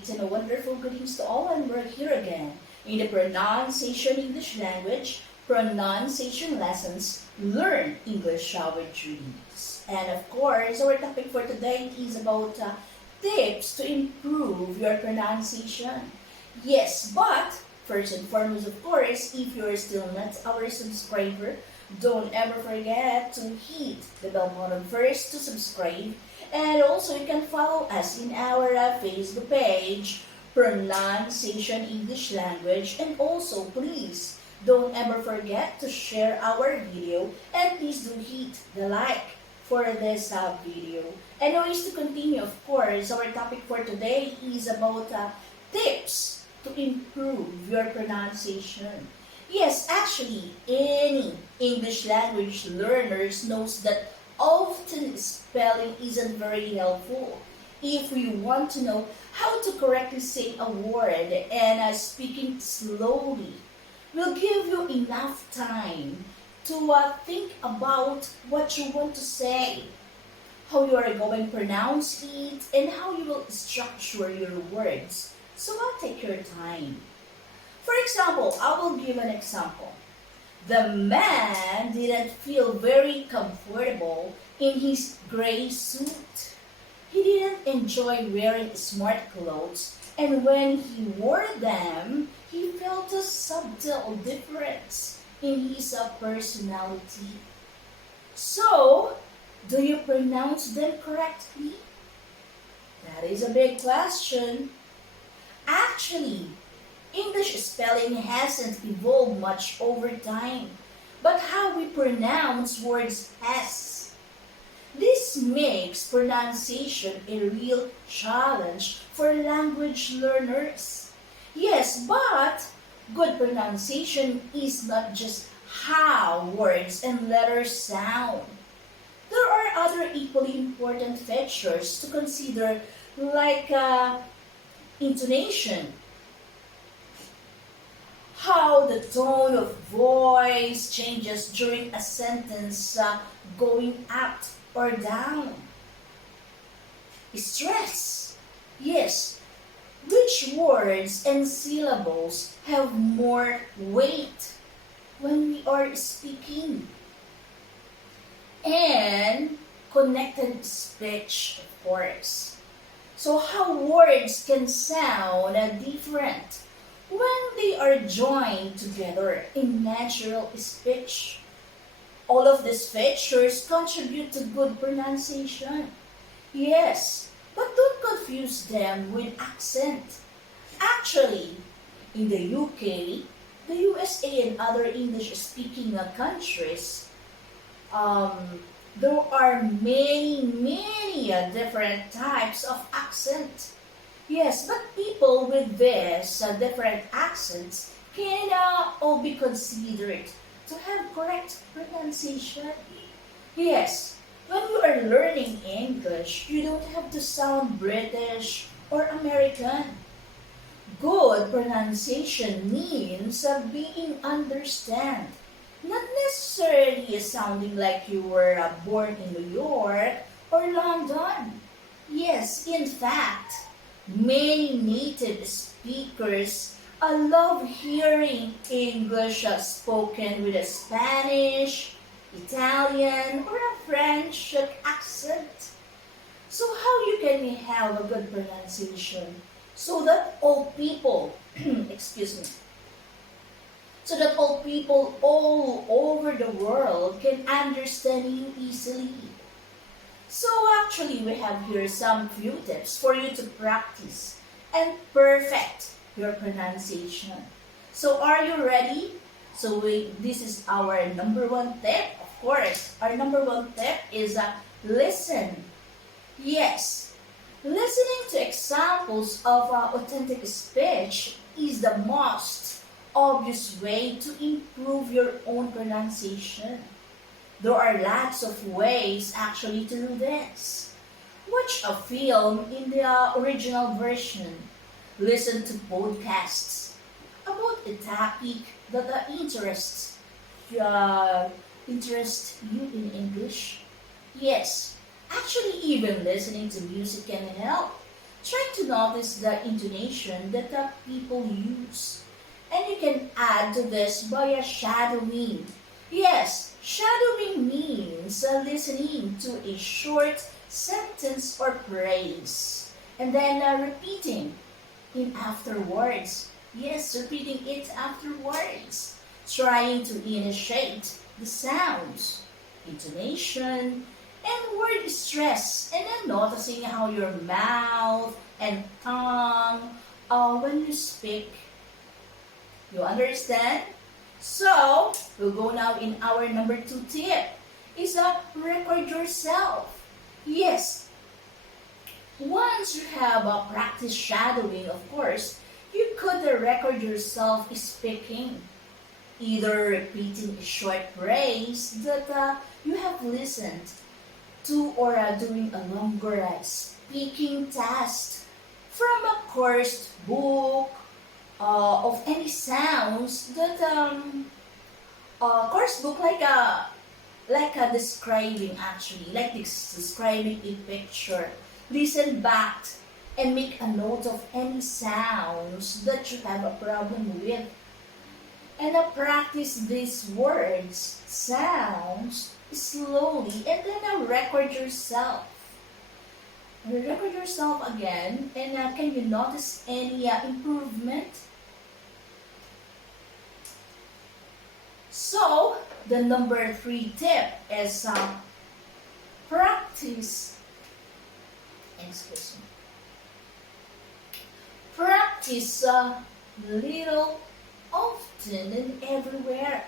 great and a wonderful greetings to all, and we're here again in the Pronunciation English Language Pronunciation Lessons Learn English with Judy. And of course, our topic for today is about tips to improve your pronunciation. Yes, but first and foremost, of course, if you're still not our subscriber, don't ever forget to hit the bell button first to subscribe. And also, you can follow us in our Facebook page, Pronunciation English Language. And also, please, don't ever forget to share our video. And please do hit the like for this video. Anyways, to continue, of course, our topic for today is about tips to improve your pronunciation. Yes, actually, any English language learners knows that often spelling isn't very helpful. If we want to know how to correctly say a word and speaking slowly, will give you enough time to think about what you want to say, how you are going to pronounce it, and how you will structure your words. So take your time. For example, I will give an example. The man didn't feel very comfortable in his gray suit. He didn't enjoy wearing smart clothes, and when he wore them, he felt a subtle difference in his personality. So, do you pronounce them correctly? That is a big question. Actually, English spelling hasn't evolved much over time, but how we pronounce words has. This makes pronunciation a real challenge for language learners. Yes, but good pronunciation is not just how words and letters sound. There are other equally important features to consider, like intonation, how the tone of voice changes during a sentence going up or down. Stress. Yes, which words and syllables have more weight when we are speaking? And connected speech, of course. So how words can sound different when they are joined together in natural speech. All of these features contribute to good pronunciation. Yes, but don't confuse them with accent. Actually, in the UK, the USA, and other English-speaking countries, there are many different types of accent. Yes, but people with these different accents can all be considered to have correct pronunciation. Yes, when you are learning English, you don't have to sound British or American. Good pronunciation means being understood, not necessarily sounding like you were born in New York or London. Yes, in fact, many native speakers love hearing English spoken with a Spanish, Italian, or a French accent. So how you can have a good pronunciation so that all people, excuse me, so that all people all over the world can understand you easily. So actually, we have here some few tips for you to practice and perfect your pronunciation. So are you ready? So this is our number one tip. Of course, our number one tip is listen. Yes, listening to examples of authentic speech is the most obvious way to improve your own pronunciation. There are lots of ways actually to do this. Watch a film in the original version. Listen to podcasts about a topic that interests you in English. Yes, actually even listening to music can help. Try to notice the intonation that the people use. And you can add to this by a shadowing. Yes, shadowing means listening to a short sentence or phrase and then repeating it afterwards. Yes, repeating it afterwards. Trying to initiate the sounds, intonation, and word stress, and then noticing how your mouth and tongue when you speak. You understand? So, we'll go now in our number 2 tip. Is record yourself. Yes, once you have practice shadowing, of course, you could record yourself speaking, either repeating a short phrase that you have listened to or doing a longer speaking test from a course book of any sounds that course book like a describing actually like describing a picture. Listen back and make a note of any sounds that you have a problem with, and practice these words, sounds, slowly, and then record yourself. Record yourself again, and can you notice any improvement? So, the number 3 tip is practice. Excuse me. Practice little, often, and everywhere.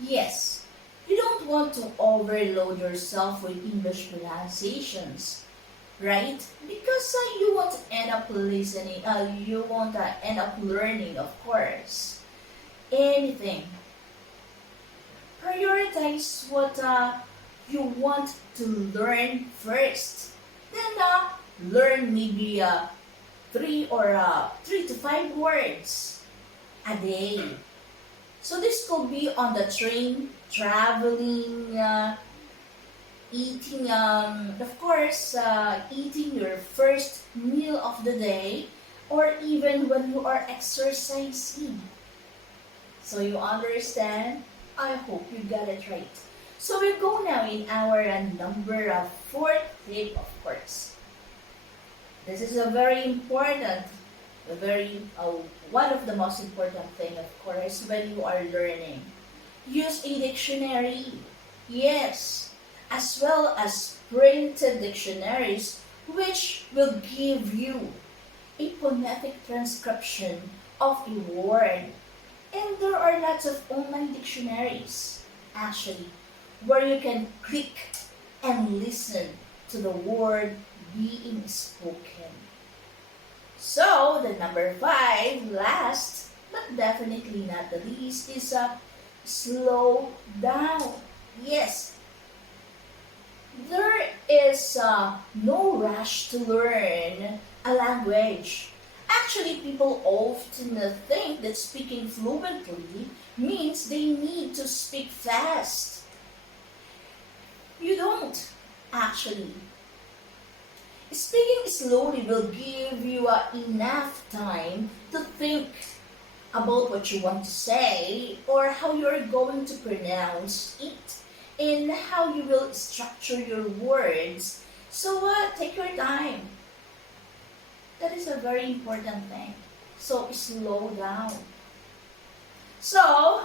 Yes, you don't want to overload yourself with English pronunciations, right? Because you want to end up listening, you want to end up learning, of course, anything. Prioritize what you want to learn first. Then learn maybe 3 to 5 words a day. So this could be on the train, traveling, eating, of course, eating your first meal of the day, or even when you are exercising. So you understand? I hope you got it right. So we go now in our number 4th tip, of course. This is a very important, one of the most important thing, of course, when you are learning. Use a dictionary. Yes, as well as printed dictionaries, which will give you a phonetic transcription of a word. And there are lots of online dictionaries, actually, where you can click and listen to the word being spoken. So, the number 5, last, but definitely not the least, is slow down. Yes, there is no rush to learn a language. Actually, people often think that speaking fluently means they need to speak fast. You don't, actually. Speaking slowly will give you enough time to think about what you want to say or how you're going to pronounce it and how you will structure your words. So take your time. That is a very important thing. So slow down. So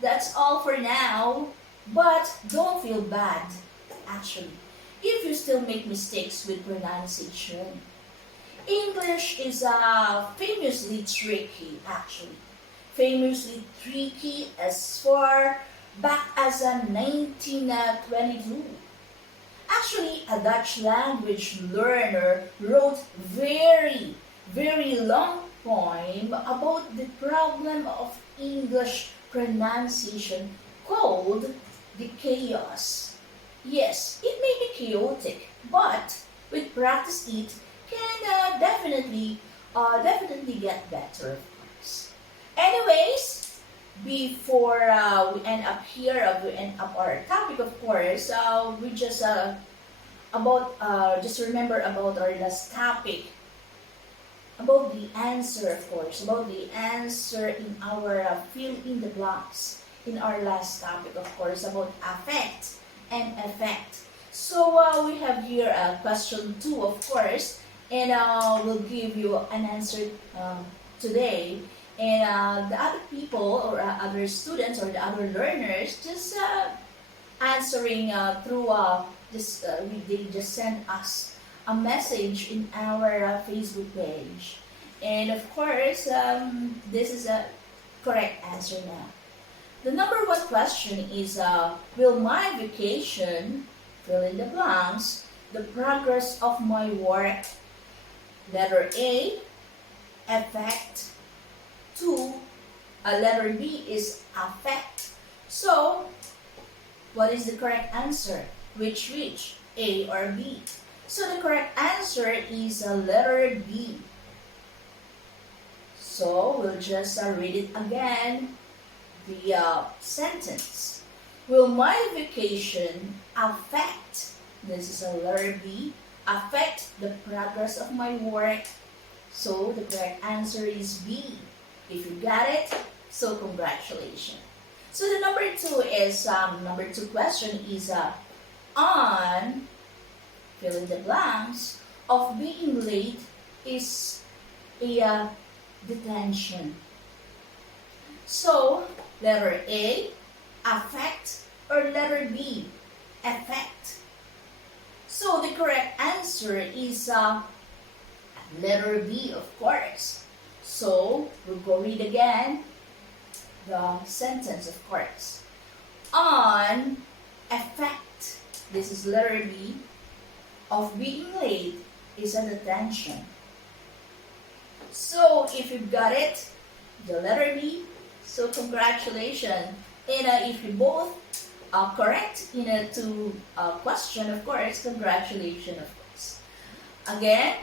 that's all for now. But don't feel bad, actually, if you still make mistakes with pronunciation. English is famously tricky, actually. Famously tricky as far back as 1922. Actually, a Dutch language learner wrote very, very long poem about the problem of English pronunciation called the chaos. Yes, it may be chaotic, but with practice it can definitely get better, of course. Anyways, before we end up our topic, of course, we just about, just remember about our last topic, about the answer, of course, about the answer in our fill in the blanks in our last topic, of course, about affect and effect. So we have here question 2, of course, and we'll give you an answer today. And the other people or other students or the other learners just answering through they just send us a message in our Facebook page. And of course, this is a correct answer now. The number 1 question is, will my vacation, fill in the blanks, the progress of my work, letter A, affect, 2, letter B is affect. So, what is the correct answer? Which, A or B? So the correct answer is letter B. So we'll just read it again, the sentence. Will my vacation affect, this is a letter B, affect the progress of my work? So the correct answer is B. If you got it, so congratulations. So the number 2 is, number 2 question is, on, fill in the blanks, of being late is a detention. So, letter A, affect, or letter B, effect. So the correct answer is letter B, of course. So, we'll go read again the sentence, of course. On, effect, this is letter B, of being late is a detention. So, if you got it, the letter B, so congratulations. And if you both are correct in a 2 question, of course, congratulations, of course. Again,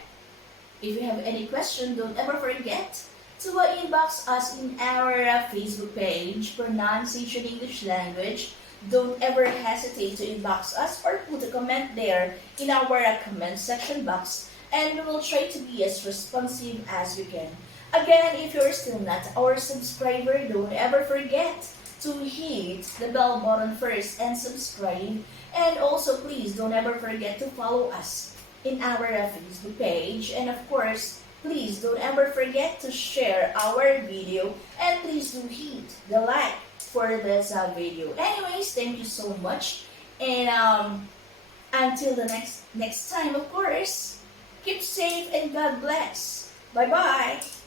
if you have any question, don't ever forget to inbox us in our Facebook page, Pronunciation English Language. Don't ever hesitate to inbox us or put a comment there in our comment section box, and we will try to be as responsive as we can. Again, if you're still not our subscriber, don't ever forget to hit the bell button first and subscribe. And also, please don't ever forget to follow us in our Facebook page. And of course, please don't ever forget to share our video, and please do hit the like for this video. Anyways, thank you so much, and until the next time, of course, keep safe and God bless. Bye bye.